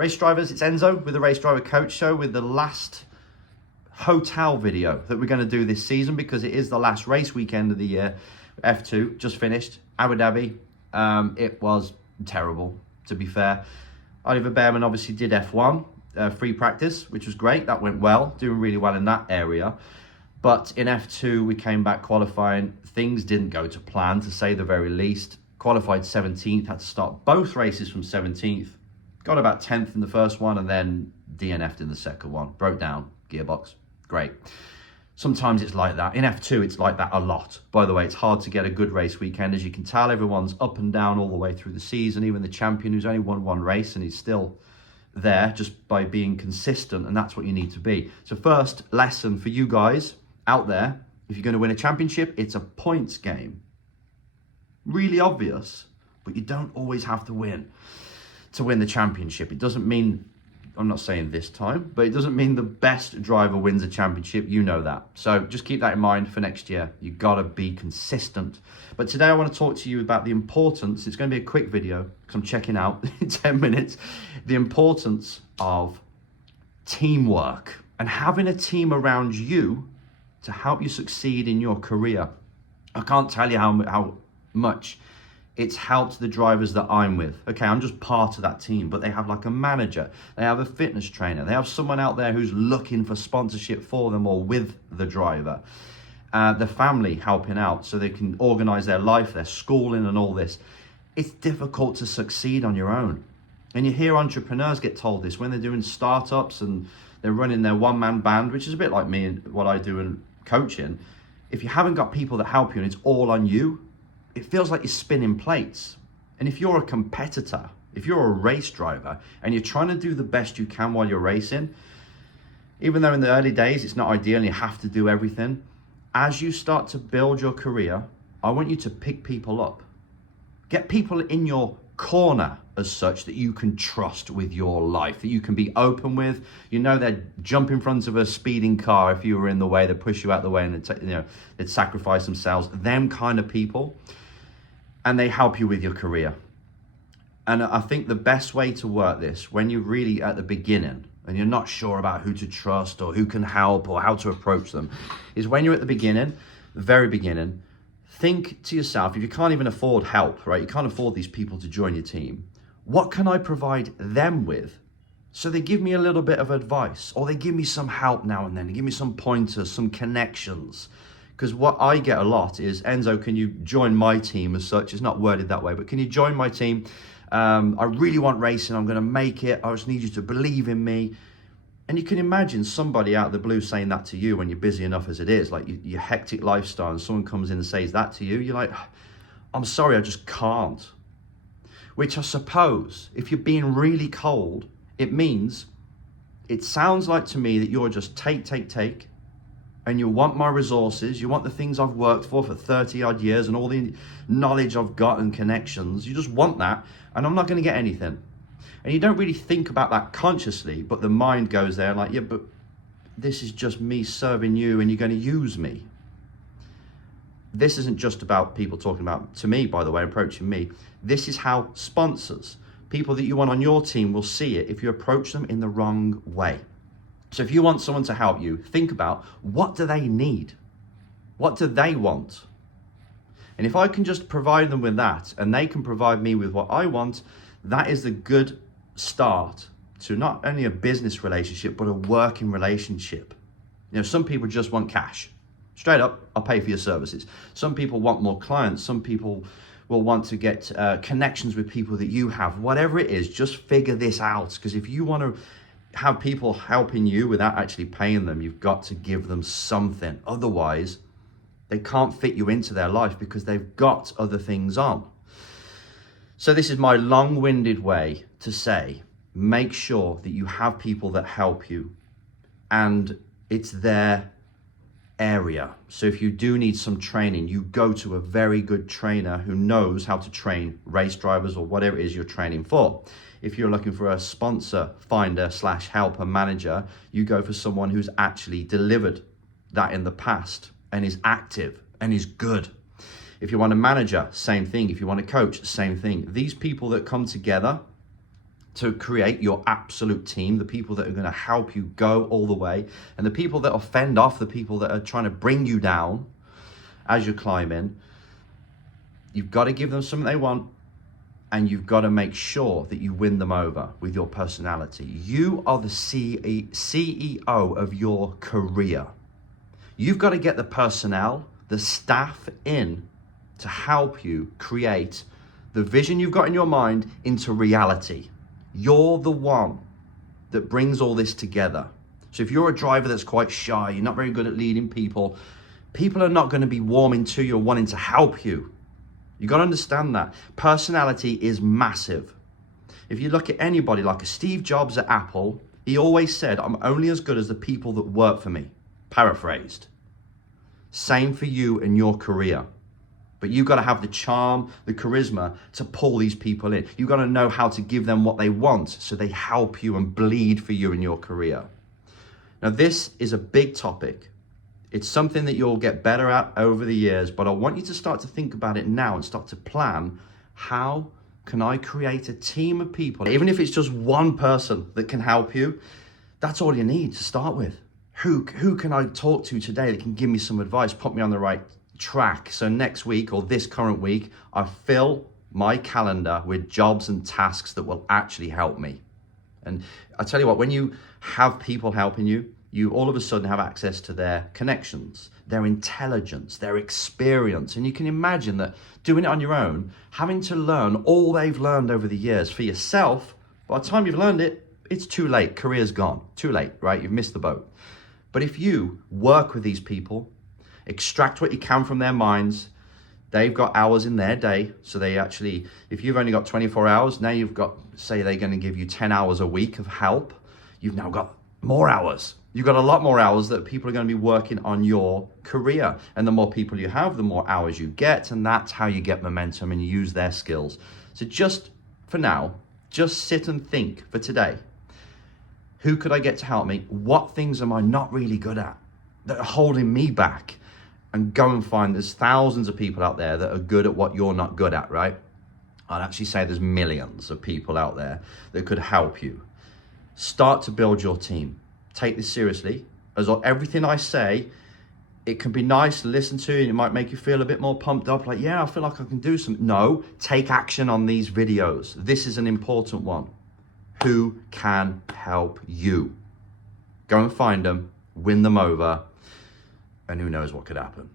Race drivers, it's Enzo with the Race Driver Coach Show with the last hotel video that we're going to do this season because it is the last race weekend of the year. F2 just finished, Abu Dhabi. It was terrible, to be fair. Bearman obviously did F1, free practice, which was great. That went well, doing really well in that area. But in F2, we came back qualifying. Things didn't go to plan, to say the very least. Qualified 17th, had to start both races from 17th. Got about 10th in the first one and then DNF'd in the second one. Broke down, gearbox, great. Sometimes it's like that. In F2, it's like that a lot. By the way, it's hard to get a good race weekend. As you can tell, everyone's up and down all the way through the season. Even the champion who's only won one race and he's still there just by being consistent, and that's what you need to be. So first lesson for you guys out there, if you're going to win a championship, it's a points game. Really obvious, but you don't always have to win the championship. It doesn't mean, I'm not saying this time, but it doesn't mean the best driver wins a championship. You know that. So just keep that in mind for next year. You got to be consistent. But today I want to talk to you about the importance, it's going to be a quick video because I'm checking out in 10 minutes, the importance of teamwork and having a team around you to help you succeed in your career. I can't tell you how much it's helped the drivers that I'm with. Okay, I'm just part of that team, but they have like a manager, they have a fitness trainer, they have someone out there who's looking for sponsorship for them or with the driver. The family helping out so they can organize their life, their schooling and all this. It's difficult to succeed on your own. And you hear entrepreneurs get told this when they're doing startups and they're running their one-man band, which is a bit like me and what I do in coaching. If you haven't got people that help you and it's all on you, it feels like you're spinning plates. And if you're a competitor, if you're a race driver and you're trying to do the best you can while you're racing, even though in the early days it's not ideal and you have to do everything, as you start to build your career, I want you to pick people up. Get people in your corner as such that you can trust with your life, that you can be open with. You know, they'd jump in front of a speeding car if you were in the way, they'd push you out the way and they'd sacrifice themselves. Them kind of people. And they help you with your career. And I think the best way to work this when you're really at the beginning and you're not sure about who to trust or who can help or how to approach them is when you're at the beginning, the very beginning, think to yourself, if you can't even afford help, right? You can't afford these people to join your team. What can I provide them with? So they give me a little bit of advice or they give me some help now and then. They give me some pointers, some connections. Because what I get a lot is, Enzo, can you join my team as such? It's not worded that way, but can you join my team? I really want racing. I'm going to make it. I just need you to believe in me. And you can imagine somebody out of the blue saying that to you when you're busy enough as it is, like your hectic lifestyle, and someone comes in and says that to you. You're like, I'm sorry, I just can't. Which I suppose, if you're being really cold, it means, it sounds like to me that you're just take. And you want my resources, you want the things I've worked for 30 odd years and all the knowledge I've got and connections. You just want that, and I'm not going to get anything. And you don't really think about that consciously, but the mind goes there like, yeah, but this is just me serving you and you're going to use me. This isn't just about people talking about, to me, by the way, approaching me. This is how sponsors, people that you want on your team, will see it if you approach them in the wrong way. So if you want someone to help you, think about, what do they need? What do they want? And if I can just provide them with that and they can provide me with what I want, that is the good start to not only a business relationship, but a working relationship. You know, some people just want cash. Straight up, I'll pay for your services. Some people want more clients. Some people will want to get connections with people that you have. Whatever it is, just figure this out. Because if you want to have people helping you without actually paying them, you've got to give them something. Otherwise, they can't fit you into their life because they've got other things on. So this is my long-winded way to say, make sure that you have people that help you and it's their area. So if you do need some training, you go to a very good trainer who knows how to train race drivers or whatever it is you're training for. If you're looking for a sponsor finder / helper manager, you go for someone who's actually delivered that in the past and is active and is good. If you want a manager, same thing. If you want a coach, same thing. These people that come together to create your absolute team, the people that are going to help you go all the way, and the people that will fend off the people that are trying to bring you down as you're climbing. You've got to give them something they want, and you've got to make sure that you win them over with your personality. You are the CEO of your career. You've got to get the personnel, the staff in to help you create the vision you've got in your mind into reality. You're the one that brings all this together. So if you're a driver that's quite shy, you're not very good at leading people, people are not going to be warming to you or wanting to help you. You got to understand that. Personality is massive. If you look at anybody like a Steve Jobs at Apple, he always said, I'm only as good as the people that work for me. Paraphrased. Same for you and your career. But you've got to have the charm, the charisma to pull these people in. You've got to know how to give them what they want so they help you and bleed for you in your career. Now, this is a big topic. It's something that you'll get better at over the years, but I want you to start to think about it now and start to plan, how can I create a team of people? Even if it's just one person that can help you, that's all you need to start with. Who can I talk to today that can give me some advice, put me on the right track? So next week or this current week, I fill my calendar with jobs and tasks that will actually help me. And I tell you what, when you have people helping you, you all of a sudden have access to their connections, their intelligence, their experience. And you can imagine that doing it on your own, having to learn all they've learned over the years for yourself, by the time you've learned it, it's too late. Career's gone. Too late, right? You've missed the boat. But if you work with these people, extract what you can from their minds, they've got hours in their day. So they actually, if you've only got 24 hours, now you've got, say they're going to give you 10 hours a week of help. You've now got more hours. You've got a lot more hours that people are going to be working on your career. And the more people you have, the more hours you get. And that's how you get momentum and use their skills. So just for now, just sit and think for today. Who could I get to help me? What things am I not really good at that are holding me back? And go and find, there's thousands of people out there that are good at what you're not good at, right? I'd actually say there's millions of people out there that could help you. Start to build your team. Take this seriously. As everything I say, it can be nice to listen to, and it might make you feel a bit more pumped up, like, yeah, I feel like I can do something. No, take action on these videos. This is an important one. Who can help you? Go and find them, win them over, and who knows what could happen.